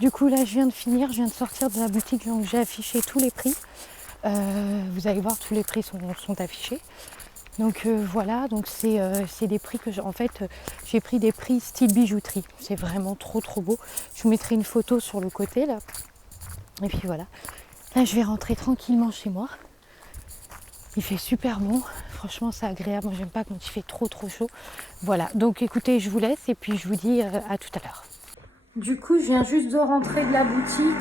Du coup là je viens de finir, je viens de sortir de la boutique, donc j'ai affiché tous les prix. Vous allez voir, tous les prix sont affichés. Donc voilà, donc c'est des prix que en fait j'ai pris des prix style bijouterie. C'est vraiment trop beau. Je vous mettrai une photo sur le côté là. Et puis voilà. Là je vais rentrer tranquillement chez moi. Il fait super bon. Franchement c'est agréable. Moi j'aime pas quand il fait trop chaud. Voilà, donc écoutez, je vous laisse et puis je vous dis à tout à l'heure. Du coup, je viens juste de rentrer de la boutique.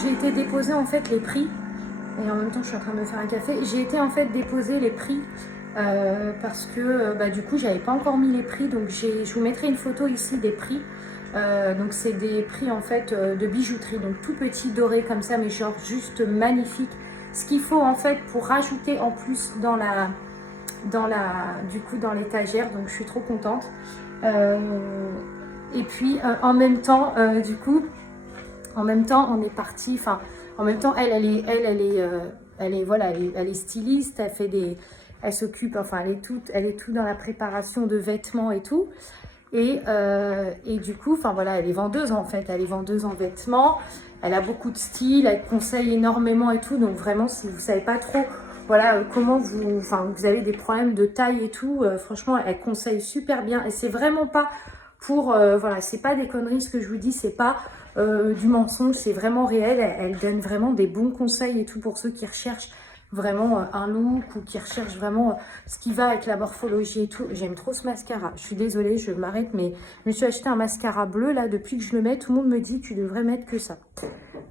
J'ai été déposer en fait les prix. Et en même temps, je suis en train de me faire un café. J'ai été en fait déposer les prix parce que du coup, j'avais pas encore mis les prix. Donc, je vous mettrai une photo ici des prix. Donc, c'est des prix en fait de bijouterie. Donc, tout petit doré comme ça, mais genre juste magnifique. Ce qu'il faut en fait pour rajouter en plus dans l'étagère. Donc, je suis trop contente. Et puis en même temps, on est parti. Enfin, en même temps, elle est styliste. Elle s'occupe. Enfin, elle est tout dans la préparation de vêtements et tout. Et du coup, enfin voilà, elle est vendeuse en fait. Elle est vendeuse en vêtements. Elle a beaucoup de style. Elle conseille énormément et tout. Donc vraiment, si vous savez pas trop, voilà, comment vous avez des problèmes de taille et tout, franchement, elle conseille super bien. Et c'est vraiment pas pour, voilà, c'est pas des conneries ce que je vous dis, c'est pas du mensonge, c'est vraiment réel. Elle donne vraiment des bons conseils et tout pour ceux qui recherchent vraiment un look ou qui recherchent vraiment ce qui va avec la morphologie et tout. J'aime trop ce mascara. Je suis désolée, je m'arrête, mais je me suis acheté un mascara bleu là. Depuis que je le mets, tout le monde me dit tu devrais mettre que ça.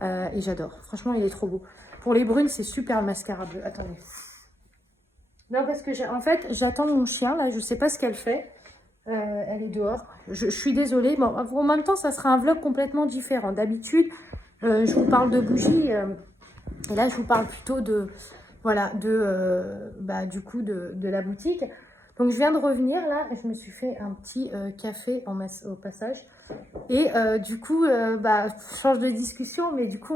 Et j'adore. Franchement, il est trop beau. Pour les brunes, c'est super le mascara bleu. Attendez. Non, parce que en fait, j'attends mon chien là. Je sais pas ce qu'elle fait. Elle est dehors. Je suis désolée. Bon, en même temps, ça sera un vlog complètement différent. D'habitude, je vous parle de bougies. Et là, je vous parle plutôt de, voilà, du coup, de la boutique. Donc, je viens de revenir là. Je me suis fait un petit café au passage. Et du coup, je change de discussion. Mais du coup,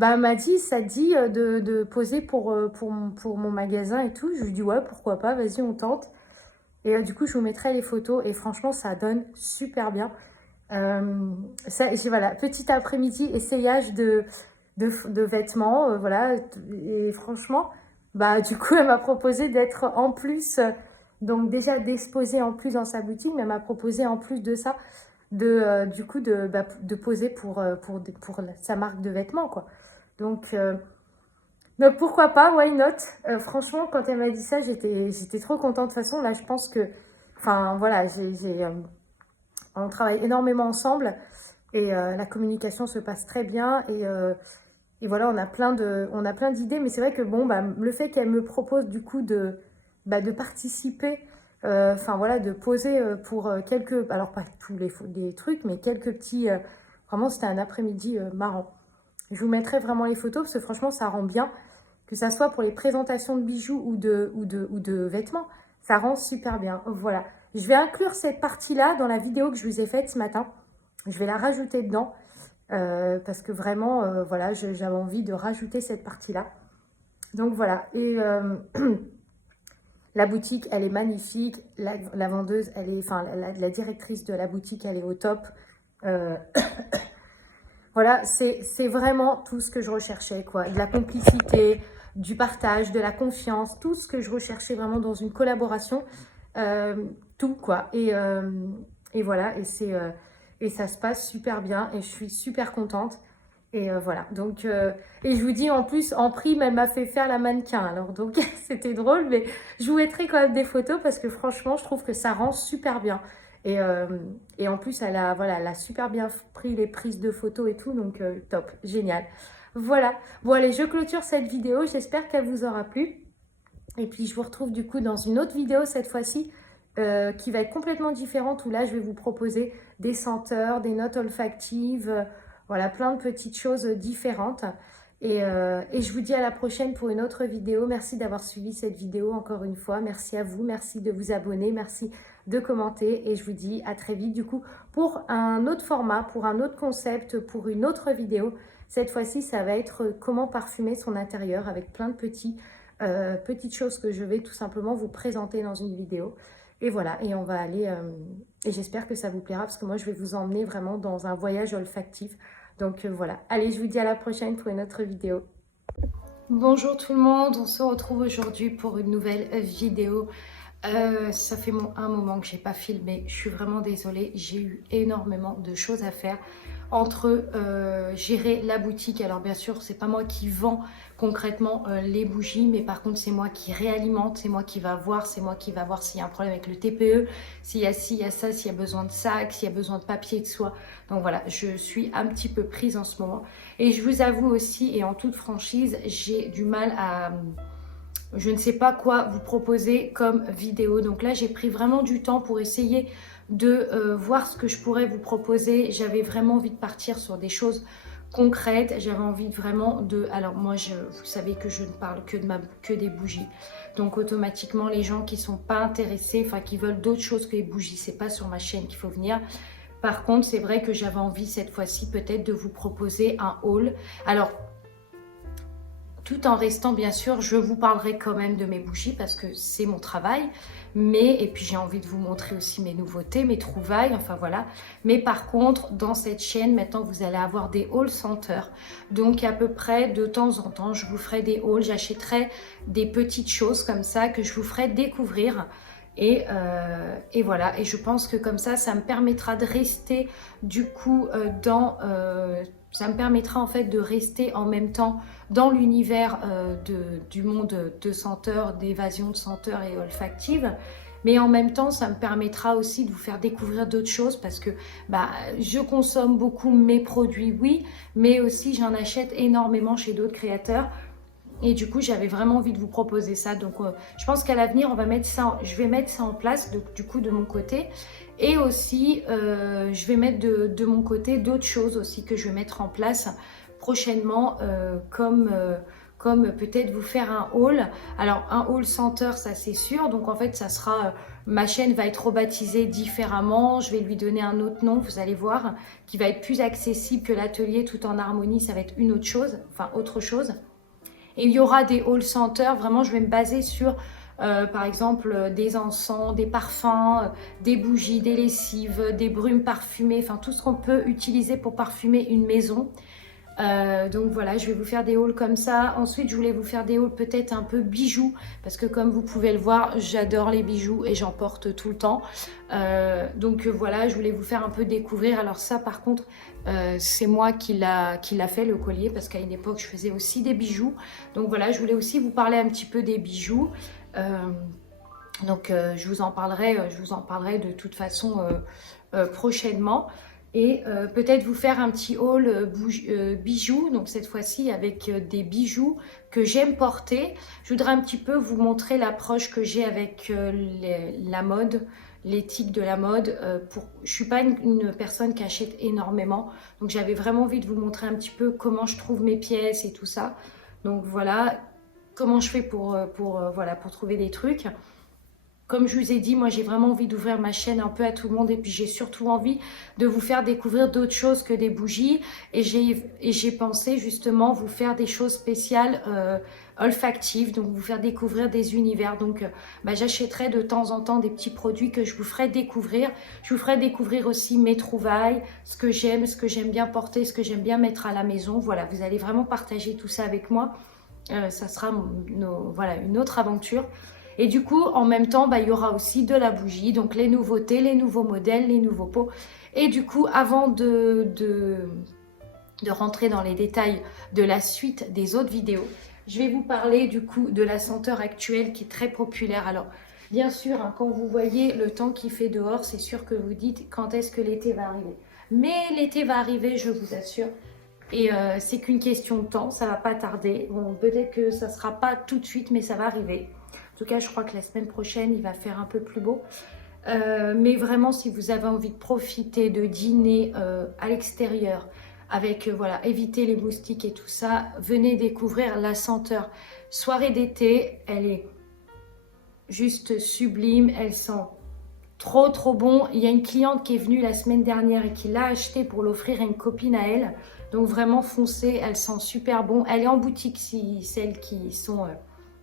elle m'a dit, ça te dit de poser pour mon magasin et tout. Je lui dis, ouais, pourquoi pas. Vas-y, on tente. Et du coup, je vous mettrai les photos. Et franchement, ça donne super bien. Voilà, petit après-midi, essayage de vêtements, voilà, et franchement, du coup, elle m'a proposé d'être en plus, donc déjà d'exposer en plus dans sa boutique, mais elle m'a proposé en plus de ça, de poser pour sa marque de vêtements, quoi. Donc pourquoi pas, why not? Franchement, quand elle m'a dit ça, j'étais trop contente. De toute façon, là, je pense que, enfin, voilà, on travaille énormément ensemble et la communication se passe très bien et voilà, on a plein d'idées, mais c'est vrai que bon, le fait qu'elle me propose du coup de participer, enfin voilà, de poser pour quelques, alors pas tous des trucs, mais quelques petits, vraiment c'était un après-midi marrant. Je vous mettrai vraiment les photos parce que franchement ça rend bien, que ça soit pour les présentations de bijoux ou de vêtements, ça rend super bien. Voilà, je vais inclure cette partie-là dans la vidéo que je vous ai faite ce matin. Je vais la rajouter dedans. Parce que vraiment, voilà, j'avais envie de rajouter cette partie-là. Donc voilà, et la boutique, elle est magnifique. La vendeuse, elle est, enfin, la directrice de la boutique, elle est au top. Euh, voilà, c'est vraiment tout ce que je recherchais, quoi. De la complicité, du partage, de la confiance, tout ce que je recherchais vraiment dans une collaboration. Tout, quoi. Et voilà, et ça se passe super bien et je suis super contente. Et voilà, donc, et je vous dis en plus, en prime, elle m'a fait faire la mannequin. Alors, donc, c'était drôle, mais je vous mettrai quand même des photos parce que franchement, je trouve que ça rend super bien. Et, euh, et en plus, voilà, elle a super bien pris les prises de photos et tout, donc top, génial. Voilà, bon, allez, je clôture cette vidéo. J'espère qu'elle vous aura plu. Et puis, je vous retrouve du coup dans une autre vidéo cette fois-ci qui va être complètement différente où là, je vais vous proposer des senteurs, des notes olfactives, voilà, plein de petites choses différentes. Et je vous dis à la prochaine pour une autre vidéo. Merci d'avoir suivi cette vidéo encore une fois. Merci à vous, merci de vous abonner, merci de commenter. Et je vous dis à très vite du coup pour un autre format, pour un autre concept, pour une autre vidéo. Cette fois-ci, ça va être comment parfumer son intérieur avec plein de petites choses que je vais tout simplement vous présenter dans une vidéo. Et voilà, et on va aller Et j'espère que ça vous plaira parce que moi, je vais vous emmener vraiment dans un voyage olfactif. Donc voilà, allez, je vous dis à la prochaine pour une autre vidéo. Bonjour tout le monde, on se retrouve aujourd'hui pour une nouvelle vidéo. Ça fait un moment que j'ai pas filmé, je suis vraiment désolée, j'ai eu énormément de choses à faire entre gérer la boutique. Alors bien sûr, c'est pas moi qui vends concrètement les bougies, mais par contre c'est moi qui réalimente, c'est moi qui va voir, c'est moi qui va voir s'il y a un problème avec le TPE, s'il y a ci, il y a ça, s'il y a besoin de sacs, s'il y a besoin de papier de soie. Donc voilà, je suis un petit peu prise en ce moment. Et je vous avoue aussi, et en toute franchise, j'ai du mal à... Je ne sais pas quoi vous proposer comme vidéo. Donc là, j'ai pris vraiment du temps pour essayer de voir ce que je pourrais vous proposer. J'avais vraiment envie de partir sur des choses concrètes. J'avais envie vraiment de... Alors moi, vous savez que je ne parle que des bougies. Donc automatiquement, les gens qui ne sont pas intéressés, enfin qui veulent d'autres choses que les bougies, c'est pas sur ma chaîne qu'il faut venir. Par contre, c'est vrai que j'avais envie cette fois-ci peut-être de vous proposer un haul. Alors, tout en restant, bien sûr, je vous parlerai quand même de mes bougies parce que c'est mon travail. Et puis j'ai envie de vous montrer aussi mes nouveautés, mes trouvailles, enfin voilà. Mais par contre, dans cette chaîne, maintenant, vous allez avoir des hauls senteurs. Donc à peu près de temps en temps, je vous ferai des hauls. J'achèterai des petites choses comme ça que je vous ferai découvrir. Et voilà, et je pense que comme ça me permettra de rester du coup ça me permettra en fait de rester en même temps dans l'univers du monde de senteurs, d'évasion de senteurs et olfactive. Mais en même temps, ça me permettra aussi de vous faire découvrir d'autres choses parce que je consomme beaucoup mes produits, oui, mais aussi j'en achète énormément chez d'autres créateurs. Et du coup, j'avais vraiment envie de vous proposer ça. Donc, je pense qu'à l'avenir, je vais mettre ça en place, du coup, de mon côté. Et aussi, je vais mettre de mon côté d'autres choses aussi que je vais mettre en place prochainement, comme peut-être vous faire un haul. Alors, un haul senteur, ça c'est sûr. Donc, en fait, ça sera... ma chaîne va être rebaptisée différemment. Je vais lui donner un autre nom, vous allez voir, qui va être plus accessible que l'atelier tout en harmonie. Ça va être une autre chose, enfin, autre chose. Et il y aura des hauls senteurs, vraiment je vais me baser sur par exemple des encens, des parfums, des bougies, des lessives, des brumes parfumées, enfin tout ce qu'on peut utiliser pour parfumer une maison. Donc voilà, je vais vous faire des hauls comme ça. Ensuite, je voulais vous faire des hauls peut-être un peu bijoux, parce que comme vous pouvez le voir, j'adore les bijoux et j'en porte tout le temps. Donc voilà, je voulais vous faire un peu découvrir. Alors ça, par contre, c'est moi qui l'a fait, le collier, parce qu'à une époque, je faisais aussi des bijoux. Donc voilà, je voulais aussi vous parler un petit peu des bijoux. Je vous en parlerai de toute façon prochainement. Et peut-être vous faire un petit haul bijoux, donc cette fois-ci avec des bijoux que j'aime porter. Je voudrais un petit peu vous montrer l'approche que j'ai avec la mode, l'éthique de la mode. Je ne suis pas une personne qui achète énormément, donc j'avais vraiment envie de vous montrer un petit peu comment je trouve mes pièces et tout ça. Donc voilà, comment je fais pour trouver des trucs. Comme je vous ai dit, moi j'ai vraiment envie d'ouvrir ma chaîne un peu à tout le monde et puis j'ai surtout envie de vous faire découvrir d'autres choses que des bougies. Et j'ai pensé justement vous faire des choses spéciales olfactives, donc vous faire découvrir des univers. Donc j'achèterai de temps en temps des petits produits que je vous ferai découvrir. Je vous ferai découvrir aussi mes trouvailles, ce que j'aime bien porter, ce que j'aime bien mettre à la maison. Voilà, vous allez vraiment partager tout ça avec moi. Ça sera une autre aventure. Et du coup, en même temps, il y aura aussi de la bougie, donc les nouveautés, les nouveaux modèles, les nouveaux pots. Et du coup, avant de rentrer dans les détails de la suite des autres vidéos, je vais vous parler du coup de la senteur actuelle qui est très populaire. Alors, bien sûr, quand vous voyez le temps qu'il fait dehors, c'est sûr que vous dites quand est-ce que l'été va arriver. Mais l'été va arriver, je vous assure. Et c'est qu'une question de temps, ça va pas tarder. Bon, peut-être que ça sera pas tout de suite, mais ça va arriver. En tout cas, je crois que la semaine prochaine, il va faire un peu plus beau. Mais vraiment, si vous avez envie de profiter, de dîner à l'extérieur, avec, éviter les moustiques et tout ça, venez découvrir la senteur. Soirée d'été, elle est juste sublime, elle sent trop bon. Il y a une cliente qui est venue la semaine dernière et qui l'a acheté pour l'offrir à une copine à elle. Donc vraiment foncez, elle sent super bon. Elle est en boutique si celles qui sont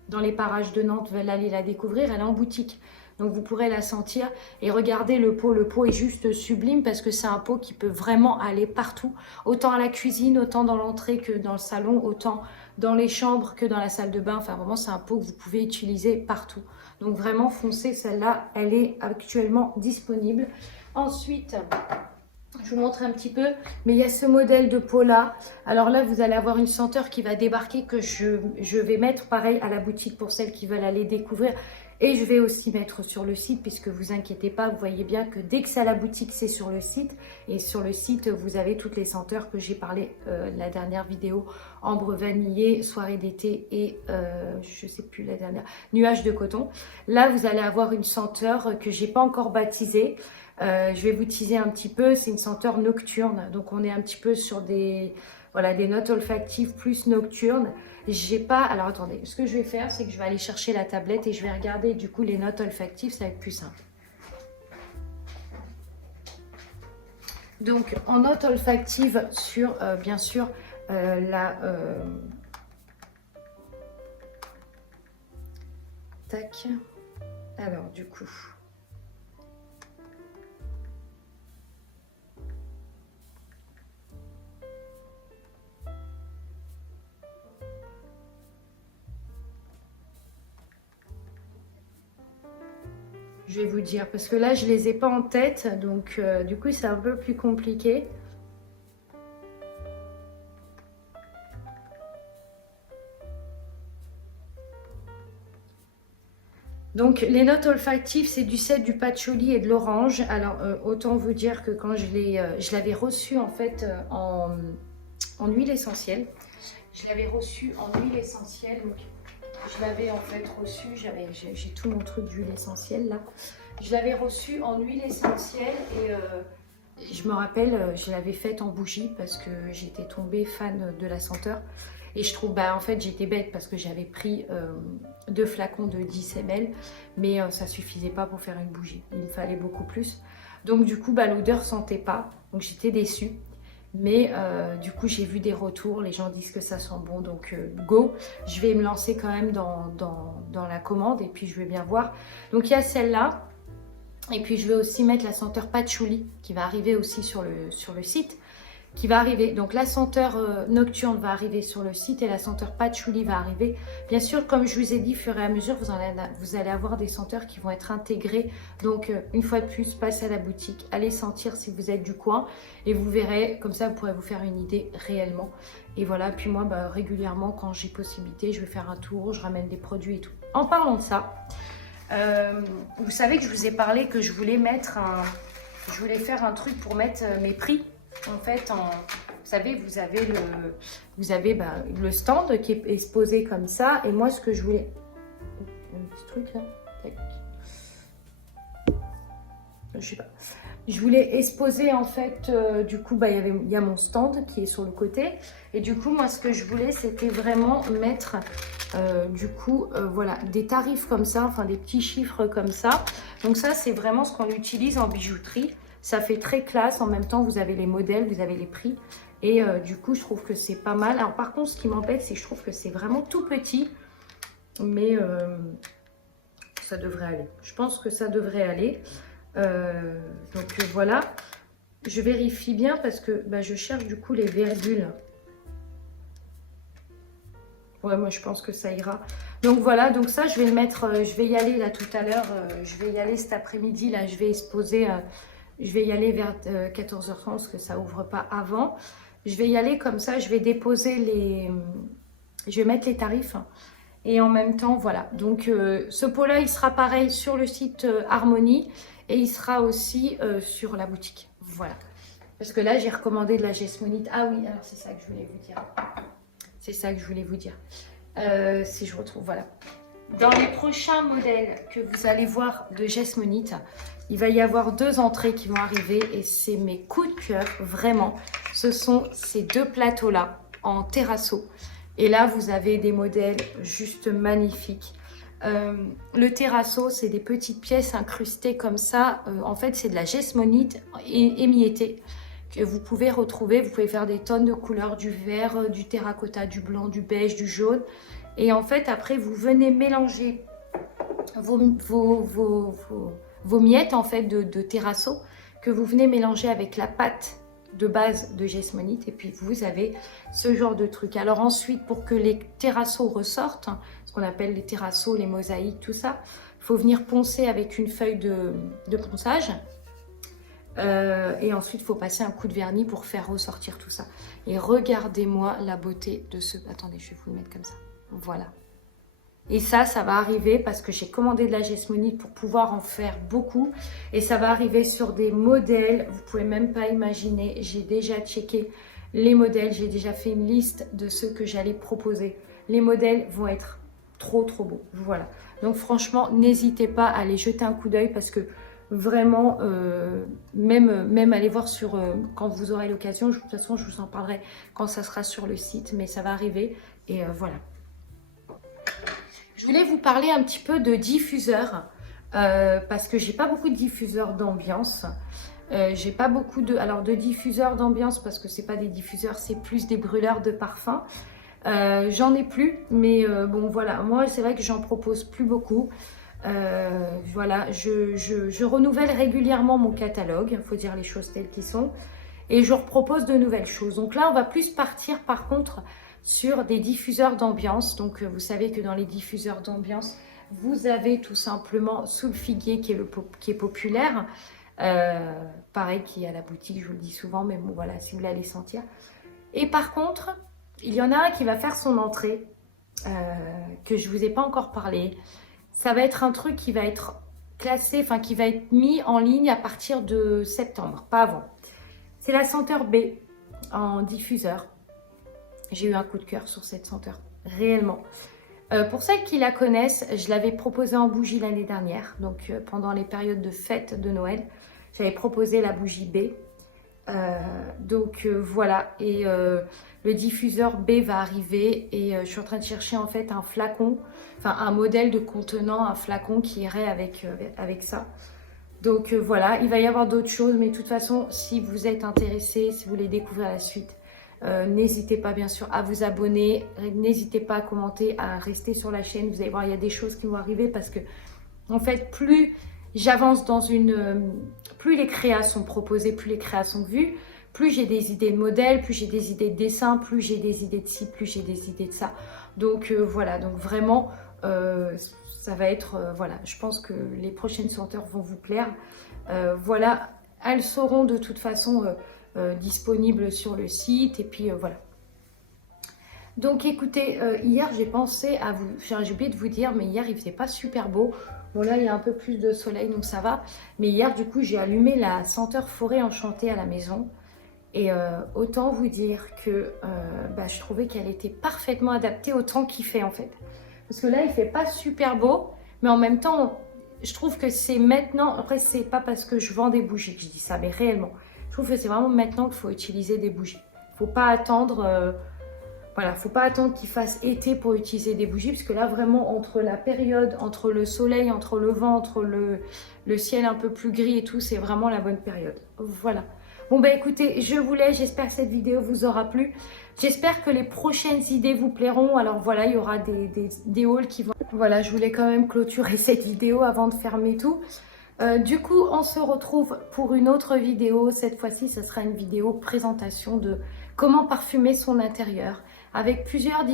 dans les parages de Nantes veulent aller la découvrir, elle est en boutique. Donc vous pourrez la sentir et regardez le pot. Le pot est juste sublime parce que c'est un pot qui peut vraiment aller partout. Autant à la cuisine, autant dans l'entrée que dans le salon, autant dans les chambres que dans la salle de bain. Enfin vraiment c'est un pot que vous pouvez utiliser partout. Donc vraiment foncez, celle-là, elle est actuellement disponible. Ensuite, je vous montre un petit peu, mais il y a ce modèle de pot là. Alors là, vous allez avoir une senteur qui va débarquer que je vais mettre pareil à la boutique pour celles qui veulent aller découvrir. Et je vais aussi mettre sur le site, puisque vous inquiétez pas, vous voyez bien que dès que c'est à la boutique, c'est sur le site. Et sur le site, vous avez toutes les senteurs que j'ai parlé la dernière vidéo. Ambre vanillé, soirée d'été et je sais plus la dernière, nuage de coton. Là, vous allez avoir une senteur que j'ai pas encore baptisée. Je vais vous teaser un petit peu, c'est une senteur nocturne. Donc on est un petit peu sur des, voilà, des notes olfactives plus nocturnes. J'ai pas, alors attendez, ce que je vais faire, c'est que je vais aller chercher la tablette et je vais regarder du coup les notes olfactives, ça va être plus simple. Donc en note olfactive sur, bien sûr, tac, alors du coup... Je vais vous dire, parce que là, je les ai pas en tête, donc du coup, c'est un peu plus compliqué. Donc, les notes olfactives, c'est du cèdre, du patchouli et de l'orange. Alors, autant vous dire que quand je l'avais reçu en fait en huile essentielle. Je l'avais reçu en huile essentielle, donc je l'avais en fait reçu, j'ai tout mon truc d'huile essentielle là. Je l'avais reçu en huile essentielle et je me rappelle, je l'avais faite en bougie parce que j'étais tombée fan de la senteur. Et je trouve, bah en fait j'étais bête parce que j'avais pris 2 flacons de 10 ml, mais ça suffisait pas pour faire une bougie. Il me fallait beaucoup plus. Donc du coup, bah, l'odeur sentait pas, donc j'étais déçue. Mais du coup, j'ai vu des retours, les gens disent que ça sent bon, donc go. Je vais me lancer quand même dans la commande et puis je vais bien voir. Donc il y a celle-là. Et puis je vais aussi mettre la senteur patchouli qui va arriver aussi sur le site. Qui va arriver. Donc la senteur nocturne va arriver sur le site et la senteur patchouli va arriver. Bien sûr, comme je vous ai dit, au fur et à mesure, vous allez avoir des senteurs qui vont être intégrées. Donc une fois de plus, passez à la boutique, allez sentir si vous êtes du coin et vous verrez, comme ça vous pourrez vous faire une idée réellement. Et voilà, puis moi, bah, régulièrement, quand j'ai possibilité, je vais faire un tour, je ramène des produits et tout. En parlant de ça, vous savez que je vous ai parlé que je voulais faire un truc pour mettre mes prix. En fait, vous savez, vous avez le stand qui est exposé comme ça. Et moi, ce que je voulais... Un petit truc là. Je sais pas. Je voulais exposer en fait, du coup, bah, il y a mon stand qui est sur le côté. Et du coup, moi, ce que je voulais, c'était vraiment mettre, voilà, des tarifs comme ça, enfin des petits chiffres comme ça. Donc ça, c'est vraiment ce qu'on utilise en bijouterie. Ça fait très classe. En même temps, vous avez les modèles, vous avez les prix. Et du coup, je trouve que c'est pas mal. Alors par contre, ce qui m'embête, c'est que je trouve que c'est vraiment tout petit. Mais ça devrait aller. Je pense que ça devrait aller. Donc voilà, je vérifie bien parce que bah, je cherche du coup les virgules. Ouais, moi je pense que ça ira. Donc voilà, donc ça je vais le mettre, je vais y aller là tout à l'heure, je vais y aller cet après-midi là, je vais exposer, je vais y aller vers 14h30 parce que ça ouvre pas avant. Je vais y aller comme ça, je vais déposer je vais mettre les tarifs. Et en même temps, voilà. Donc ce pot-là, il sera pareil sur le site Harmonie. Et il sera aussi sur la boutique. Voilà. Parce que là, j'ai recommandé de la Jesmonite. Ah oui, alors c'est ça que je voulais vous dire. C'est ça que je voulais vous dire. Si je retrouve, voilà. Dans les prochains modèles que vous allez voir de Jesmonite, il va y avoir 2 entrées qui vont arriver. Et c'est mes coups de cœur, vraiment. Ce sont ces 2 plateaux-là en terrasso. Et là, vous avez des modèles juste magnifiques. Le terrasso, c'est des petites pièces incrustées comme ça. En fait, c'est de la jesmonite émiettée que vous pouvez retrouver. Vous pouvez faire des tonnes de couleurs, du vert, du terracotta, du blanc, du beige, du jaune. Et en fait, après, vous venez mélanger vos miettes en fait de terrasso que vous venez mélanger avec la pâte de base de Gessmonite et puis vous avez ce genre de truc. Alors ensuite, pour que les terrassos ressortent, hein, ce qu'on appelle les terrassos, les mosaïques, tout ça, il faut venir poncer avec une feuille de ponçage. Et ensuite, il faut passer un coup de vernis pour faire ressortir tout ça. Et regardez-moi la beauté de ce... Attendez, je vais vous le mettre comme ça. Voilà. Et ça va arriver parce que j'ai commandé de la Gessmonite pour pouvoir en faire beaucoup. Et ça va arriver sur des modèles, vous pouvez même pas imaginer. J'ai déjà checké les modèles, j'ai déjà fait une liste de ceux que j'allais proposer. Les modèles vont être trop beaux. Voilà. Donc franchement, n'hésitez pas à aller jeter un coup d'œil parce que vraiment, même aller voir sur quand vous aurez l'occasion. De toute façon, je vous en parlerai quand ça sera sur le site, mais ça va arriver. Et voilà. Je voulais vous parler un petit peu de diffuseurs parce que j'ai pas beaucoup de diffuseurs d'ambiance. J'ai pas beaucoup de diffuseurs d'ambiance parce que c'est pas des diffuseurs, c'est plus des brûleurs de parfum. J'en ai plus, mais bon voilà, moi c'est vrai que j'en propose plus beaucoup. Voilà, je renouvelle régulièrement mon catalogue, il faut dire les choses telles qu'elles sont, et je propose de nouvelles choses. Donc là, on va plus partir par contre sur des diffuseurs d'ambiance. Donc vous savez que dans les diffuseurs d'ambiance, vous avez tout simplement sous le figuier qui est populaire. Pareil qui est à la boutique, je vous le dis souvent, mais bon voilà, si vous voulez aller sentir. Et par contre, il y en a un qui va faire son entrée, que je ne vous ai pas encore parlé. Ça va être un truc qui va être classé, enfin qui va être mis en ligne à partir de septembre, pas avant. C'est la senteur B en diffuseur. J'ai eu un coup de cœur sur cette senteur, réellement. Pour celles qui la connaissent, je l'avais proposée en bougie l'année dernière. Donc pendant les périodes de fête de Noël, j'avais proposé la bougie B. Voilà, et le diffuseur B va arriver et je suis en train de chercher en fait un flacon, enfin un modèle de contenant, un flacon qui irait avec ça. Donc voilà, il va y avoir d'autres choses, mais de toute façon, si vous êtes intéressé, si vous voulez découvrir la suite, n'hésitez pas bien sûr à vous abonner, n'hésitez pas à commenter, à rester sur la chaîne. Vous allez voir, il y a des choses qui vont arriver parce que en fait, plus j'avance plus les créas sont proposées, plus les créas sont vues, plus j'ai des idées de modèles, plus j'ai des idées de dessin, plus j'ai des idées de ci, plus j'ai des idées de ça. Donc voilà, donc vraiment, ça va être, voilà, je pense que les prochaines senteurs vont vous plaire. Voilà, elles seront de toute façon disponibles sur le site et puis voilà. Donc écoutez, hier j'ai pensé à vous, j'ai oublié de vous dire, mais hier il faisait pas super beau. Bon là il y a un peu plus de soleil donc ça va. Mais hier du coup j'ai allumé la senteur forêt enchantée à la maison. Et autant vous dire que je trouvais qu'elle était parfaitement adaptée au temps qu'il fait en fait. Parce que là il fait pas super beau, mais en même temps je trouve que c'est maintenant, après c'est pas parce que je vends des bougies que je dis ça, mais réellement. Je trouve que c'est vraiment maintenant qu'il faut utiliser des bougies. Faut pas attendre... Voilà, faut pas attendre qu'il fasse été pour utiliser des bougies, parce que là, vraiment, entre la période, entre le soleil, entre le vent, entre le ciel un peu plus gris et tout, c'est vraiment la bonne période. Voilà. Bon, bah écoutez, je vous laisse. J'espère que cette vidéo vous aura plu. J'espère que les prochaines idées vous plairont. Alors voilà, il y aura des hauls qui vont... Voilà, je voulais quand même clôturer cette vidéo avant de fermer tout. Du coup, on se retrouve pour une autre vidéo. Cette fois-ci, ce sera une vidéo présentation de comment parfumer son intérieur. Avec plusieurs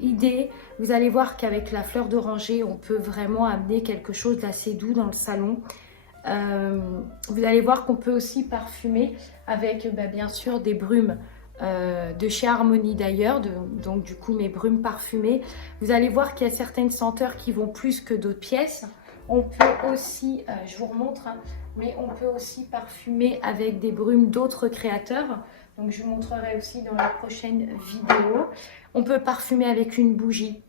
idées, vous allez voir qu'avec la fleur d'oranger, on peut vraiment amener quelque chose d'assez doux dans le salon. Vous allez voir qu'on peut aussi parfumer avec bien sûr des brumes de chez Harmonie d'ailleurs, donc du coup mes brumes parfumées. Vous allez voir qu'il y a certaines senteurs qui vont plus que d'autres pièces. On peut aussi, je vous remontre, hein, mais on peut aussi parfumer avec des brumes d'autres créateurs. Donc je vous montrerai aussi dans la prochaine vidéo. On peut parfumer avec une bougie.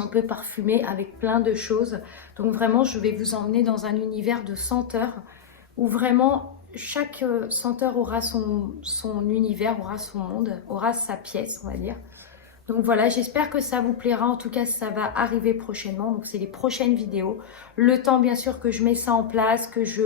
On peut parfumer avec plein de choses. Donc vraiment, je vais vous emmener dans un univers de senteurs où vraiment chaque senteur aura son univers, aura son monde, aura sa pièce, on va dire. Donc voilà, j'espère que ça vous plaira. En tout cas, ça va arriver prochainement. Donc c'est les prochaines vidéos. Le temps, bien sûr, que je mets ça en place, que je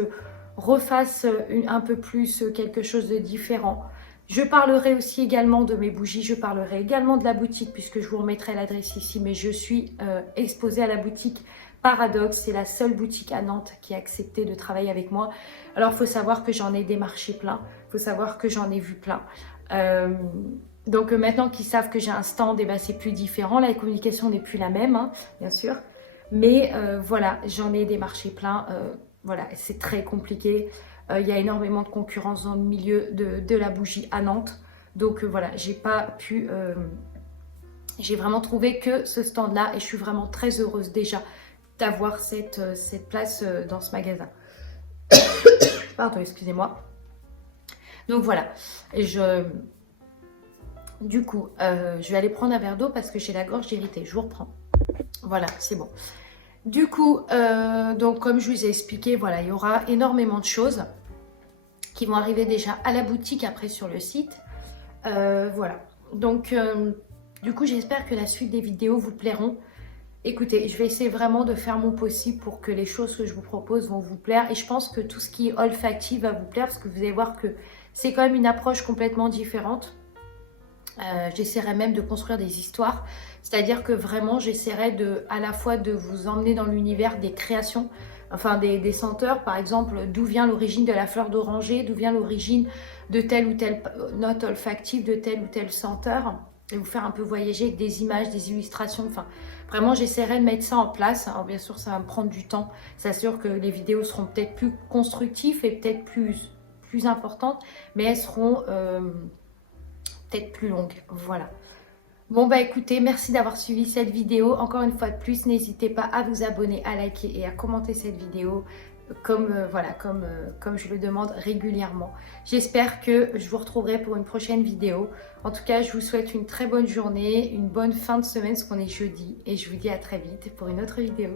refasse un peu plus quelque chose de différent. Je parlerai aussi également de mes bougies, je parlerai également de la boutique puisque je vous remettrai l'adresse ici, mais je suis exposée à la boutique Paradoxe. C'est la seule boutique à Nantes qui a accepté de travailler avec moi. Alors, il faut savoir que j'en ai démarché plein, il faut savoir que j'en ai vu plein. Donc maintenant qu'ils savent que j'ai un stand, eh ben, c'est plus différent, la communication n'est plus la même, hein, bien sûr. Mais voilà, j'en ai démarché plein, voilà, c'est très compliqué. Il y a énormément de concurrence dans le milieu de la bougie à Nantes. Donc voilà, j'ai pas pu... j'ai vraiment trouvé que ce stand-là et je suis vraiment très heureuse déjà d'avoir cette place dans ce magasin. Pardon, excusez-moi. Donc voilà, du coup, je vais aller prendre un verre d'eau parce que j'ai la gorge irritée. Je vous reprends. Voilà, c'est bon. Du coup, donc comme je vous ai expliqué, voilà, il y aura énormément de choses qui vont arriver déjà à la boutique, après sur le site. Voilà, donc du coup j'espère que la suite des vidéos vous plairont. Écoutez, je vais essayer vraiment de faire mon possible pour que les choses que je vous propose vont vous plaire. Et je pense que tout ce qui est olfactif va vous plaire parce que vous allez voir que c'est quand même une approche complètement différente. J'essaierai même de construire des histoires, c'est-à-dire que vraiment j'essaierai à la fois de vous emmener dans l'univers des créations, enfin des senteurs, par exemple d'où vient l'origine de la fleur d'oranger, d'où vient l'origine de telle ou telle note olfactive, de telle ou telle senteur, et vous faire un peu voyager avec des images, des illustrations, enfin vraiment j'essaierai de mettre ça en place. Alors bien sûr ça va me prendre du temps, c'est sûr que les vidéos seront peut-être plus constructives et peut-être plus importantes, mais elles seront... peut-être plus longue, voilà. Bon bah écoutez, merci d'avoir suivi cette vidéo. Encore une fois de plus, n'hésitez pas à vous abonner, à liker et à commenter cette vidéo comme je le demande régulièrement. J'espère que je vous retrouverai pour une prochaine vidéo. En tout cas, je vous souhaite une très bonne journée, une bonne fin de semaine parce qu'on est jeudi et je vous dis à très vite pour une autre vidéo.